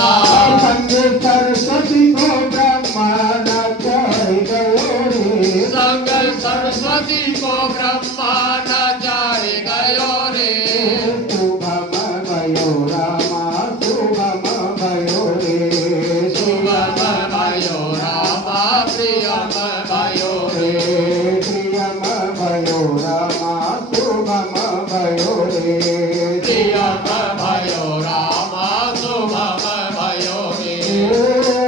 संग सरस्वती को ब्रह्मा नचाए गयो रे। संग सरस्वती को ब्रह्मा नचाए गयो रे। शुभम भयो रामा शुभम भयो रे। शुभम भयो रामा प्रियम भयो रे। प्रियम भयो रामा शुभम भयो रे। प्रियम भयो रामा शुभम भयो रे।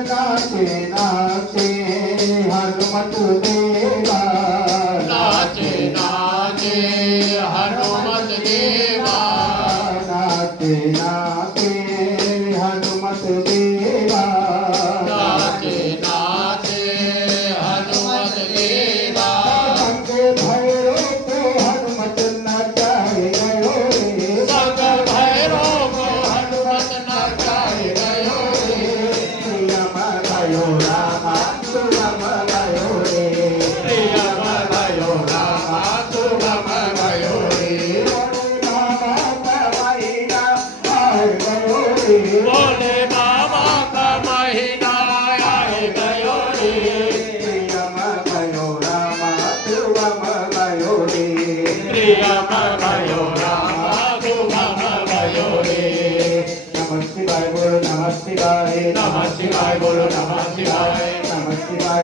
नाचे नाचे हनुमत देवा। नाचे नाचे हनुमत देवा। नाचे नाचे हनुमत देवा। नाचे नाचे हनुमत देवा। संग भैरव को हनुमत नचाए गयो रे। संग भैरव को हनुमत नचाए गयो रे। प्रियम भयो रामा शुभम भयो रे। प्रियम भयो रामा शुभम भयो रे। बोले बाबा का महीना आए गयो रे। बोले बाबा का महीना आए गयो रे। प्रियम भयो रामा शुभम भयो रे। प्रियम भयो रामा शुभम भयो रे। नमः शिवाय बोलो नमः शिवाय। नमः शिवाय बोलो नमः शिवाय।